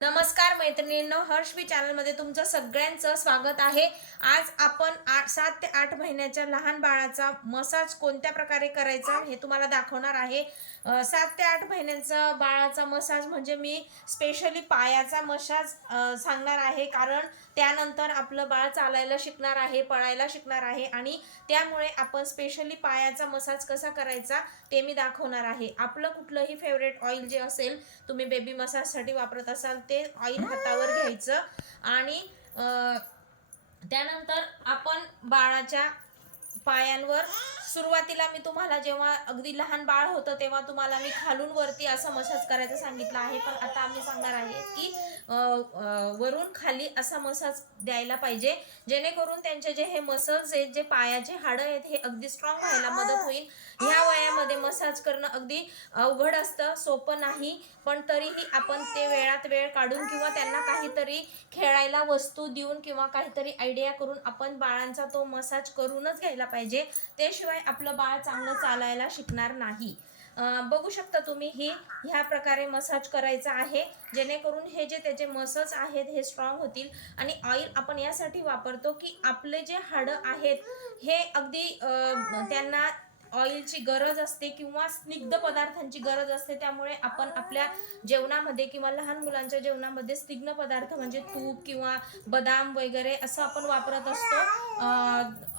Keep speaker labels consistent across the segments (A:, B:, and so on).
A: नमस्कार मैत्रिणींनो हर्षवी चॅनलमध्ये तुमचं सगळ्यांचं स्वागत आहे. आज आपण आठ सात ते आठ महिन्याच्या लहान बाळाचा मसाज कोणत्या प्रकारे करायचा हे तुम्हाला दाखवणार आहे. सात ते आठ महिन्यांचा बाळाचा मसाज म्हणजे मी स्पेशली पायाचा मसाज सांगणार आहे. कारण त्यानंतर आपलं बाळ चालायला शिकणार आहे पळायला शिकणार आहे आणि त्यामुळे आपण स्पेशली पायाचा मसाज कसा करायचा ते मी दाखवणार आहे. आपलं कुठलंही फेवरेट ऑइल जे असेल तुम्ही बेबी मसाजसाठी वापरत असाल ते ऑइल हातावर घ्यायचं आणि त्यानंतर आपण बाळाच्या पायांवर. सुरुवातीला मी तुम्हाला जेव्हा अगदी लहान बाळ होतं तेव्हा तुम्हाला मी खालून वरती असं मसाज करायचं सांगितलं आहे. पण आता आम्ही सांगणार आहे की वरून खाली असा मसाज द्यायला पाहिजे जेणेकरून त्यांचे जे हे मसल्स आहेत जे पायाचे हाडं आहेत हे अगदी स्ट्रॉंग व्हायला मदत होईल. ह्या वयामध्ये मसाज करणं अगदी अवघड असतं सोपं नाही. पण तरीही आपण ते वेळात वेळ काढून किंवा त्यांना काहीतरी खेळायला वस्तू देऊन किंवा काहीतरी आयडिया करून आपण बाळांचा तो मसाज करूनच घ्यायला पाहिजे. पाहिजे. त्याशिवाय आपलं बाळ चांगलं चालायला शिकणार नाही. बघू शकता तुम्ही ही ह्या प्रकारे मसाज करायचा आहे. जेणेकरून हे जे त्याचे मसल्स आहेत हे स्ट्रॉंग होतील. आणि ऑइल आपण यासाठी वापरतो की आपले जे हाडं आहेत हे अगदी त्यांना ऑइलची गरज असते किंवा स्निग्ध पदार्थांची गरज असते त्यामुळे आपण आपल्या जेवणामध्ये किंवा लहान मुलांच्या जेवणामध्ये स्निग्ध पदार्थ म्हणजे तूप किंवा बदाम वगैरे असं आपण वापरत असतो.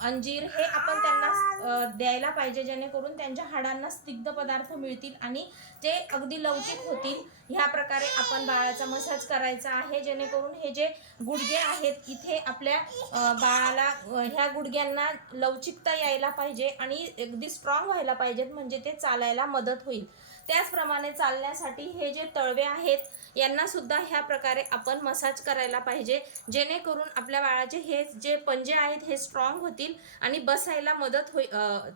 A: अंजीर हे आपण त्यांना द्यायला पाहिजे जेणेकरून त्यांच्या हाडांना स्निग्ध पदार्थ मिळतील आणि ते अगदी लवचिक होतील ह्या प्रकारे आपण बाळाचा मसाज करायचा आहे जेणेकरून हे जे गुडघे आहेत इथे आपल्या बाळाला ह्या गुडघ्यांना लवचिकता यायला पाहिजे आणि अगदी स्ट्रॉंग व्हायला पाहिजेत म्हणजे ते चालायला मदत होईल. त्याचप्रमाणे चालण्यासाठी हे जे तळवे आहेत यांना सुद्धा ह्या प्रकारे आपण मसाज करायला पाहिजे. जेणेकरून आपल्या बाळाचे हे जे पंजे आहेत हे स्ट्रॉंग होतील आणि बसायला मदत होईल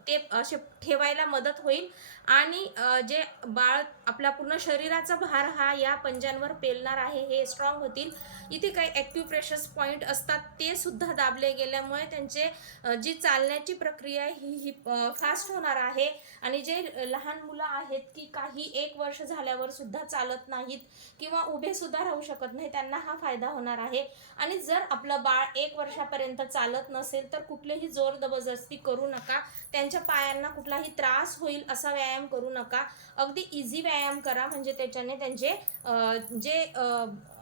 A: ते असे ठेवायला मदत होईल. आणि जे बाळ आपला पूर्ण शरीराचा भार हा या पंजांवर पेलणार आहे हे स्ट्रॉंग होतील. इथे काही ॲक्युप्रेशर्स पॉईंट असतात ते सुद्धा दाबले गेल्यामुळे त्यांचे जी चालण्याची प्रक्रिया आहे ही ही फास्ट होणार आहे. आणि जे लहान मुलं आहेत की काही एक वर्ष झाल्यावर सुद्धा चालत नाहीत किंवा उभे सुद्धा राहू शकत नाही त्यांना हा फायदा होणार आहे. आणि जर आपलं बाळ एक वर्षापर्यंत चालत नसेल तर कुठलेही जोर जबरदस्ती करू नका. त्यांच्या पायांना कुठलाही त्रास होईल असा व्यायाम करू नका. अगदी इझी व्यायाम करा म्हणजे त्याच्याने त्यांचे जे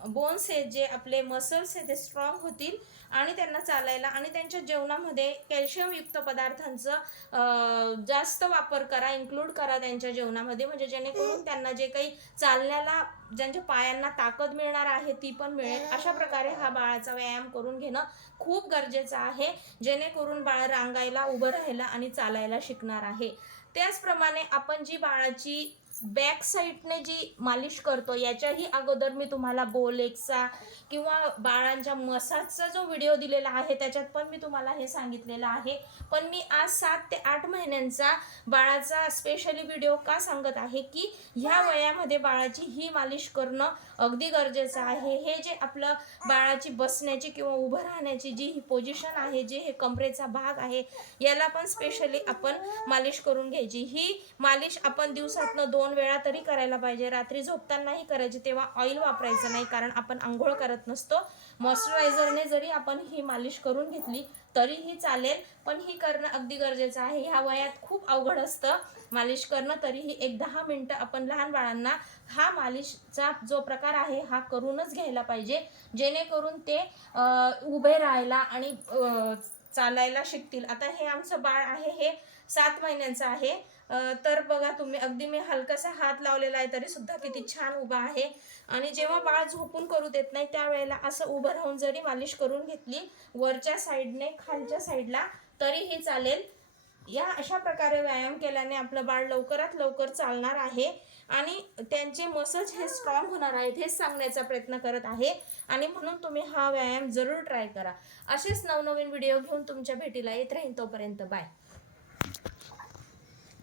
A: बोन्स आहेत जे आपले मसल्स आहेत ते स्ट्रॉंग होतील आणि त्यांना चालायला आणि त्यांच्या जेवणामध्ये कॅल्शियमयुक्त पदार्थांचं जास्त वापर करा इन्क्लूड करा त्यांच्या जेवणामध्ये. म्हणजे जेणेकरून त्यांना जे काही चालण्याला ज्यांच्या पायांना ताकद मिळणार आहे ती पण मिळेल. अशा प्रकारे हा बाळाचा व्यायाम करून घेणं खूप गरजेचं आहे जेणेकरून बाळ रांगायला उभं राहायला आणि चालायला शिकणार आहे. त्याचप्रमाणे आपण जी बाळाची बॅक साईडने जी मालिश करतो याच्याही अगोदर मी तुम्हाला बोलेक्सचा किंवा बाळांच्या मसाजचा जो व्हिडिओ दिलेला आहे त्याच्यात पण मी तुम्हाला हे सांगितलेलं आहे. पण मी आज सात ते आठ महिन्यांचा बाळाचा स्पेशली व्हिडिओ का सांगत आहे की ह्या वयामध्ये बाळाची ही मालिश करणं अगदी गरजेचं आहे. हे जे आपलं बाळाची बसण्याची किंवा उभं राहण्याची जी ही पोझिशन आहे जे हे कमरेचा भाग आहे याला पण स्पेशली आपण मालिश करून घ्यायची. ही मालिश आपण दिवसातनं दोन वेळा तरी करायला पाहिजे. रात्री झोपतानाही करायची तेव्हा ऑइल वापरायचं नाही कारण आपण आंघोळ करत नसतो. मॉइश्चरायझरने जरी आपण ही मालिश करून घेतली तरीही चालेल. पण ही करणं अगदी गरजेचं आहे. ह्या वयात खूप अवघड असतं मालिश करणं. तरीही एक दहा मिनटं आपण लहान बाळांना हा मालिशचा जो प्रकार आहे हा करूनच घ्यायला पाहिजे. जेणेकरून ते उभे राहायला आणि चालायला शिकतील. आता हे आमचं बाळ आहे हे सात महिन्यांचं आहे. तर बघा तुम्ही अगदी मी हलकासा हात लावलेला आहे तरी सुद्धा किती छान उभा आहे. आणि जेव्हा बाळ झोपून करू देत नाही त्यावेळेला असं उभं राहून जरी मालिश करून घेतली वरच्या साईडने खालच्या साईडला तरीही चालेल. या अशा प्रकारे व्यायाम केल्याने आपलं बाळ लवकरात लवकर चालणार आहे आणि त्यांचे मसल्स हे स्ट्रॉंग होणार आहेत हेच सांगण्याचा प्रयत्न करत आहे. आणि म्हणून तुम्ही हा व्यायाम जरूर ट्राय करा. असेच नवनवीन व्हिडिओ घेऊन तुमच्या भेटीला येत राहीन तोपर्यंत बाय